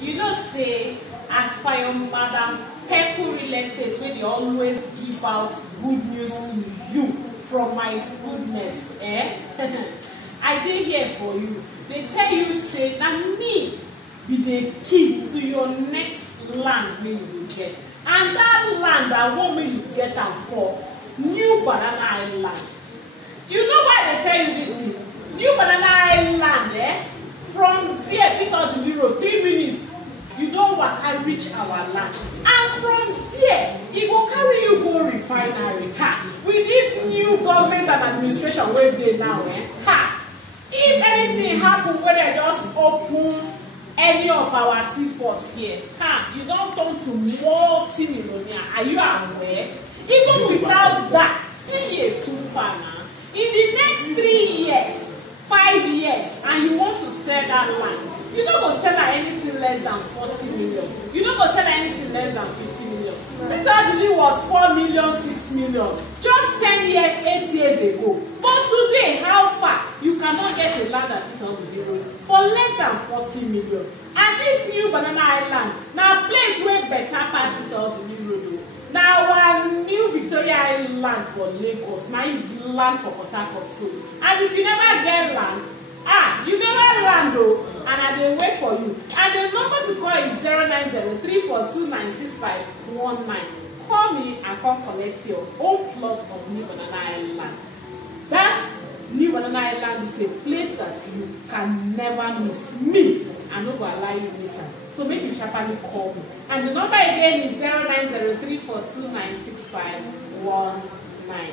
You know, say, as per your Madam Peku Real Estate, where they always give out good news to you from my goodness, eh? I did here for you. They tell you, say, now me be the key to your next land when you will get. And that land, I want me to get am for New Banana Highland. You know why they tell you this thing? New Banana Highland, eh? From there, Port-Harcourt Road, 3 minutes. You don't want to reach our land. And from there, it will carry you go refinery. Ha! With this new government and administration where they now, eh? Ha! If anything happen where they just open any of our seaports here, ha! You don't turn to multi-millionaire. Are you aware? Even without that, 3 years too far now. In the next 3 years, 5 years, and you want to sell that land, you don't go sell anything less than 40 million. You don't go sell anything less than 50 million. Odili was 4 million, 6 million. Just 10 years, 8 years ago. But today, how far? You cannot get a land at Odili Road for less than 40 million. And this new Banana Island, now place where better pass Odili Road. Now our new Victoria Island for Lagos, my land for Port-Harcourt so. And if you never get land, you never land though, and I dey wait for you. And the number to call is 09034296519. Call me and come collect your own plot of New Banana Island. That New Banana Island is a place that you can never miss. Me, I no go allow you miss am. So make you sharply call me. And the number again is 09034296519.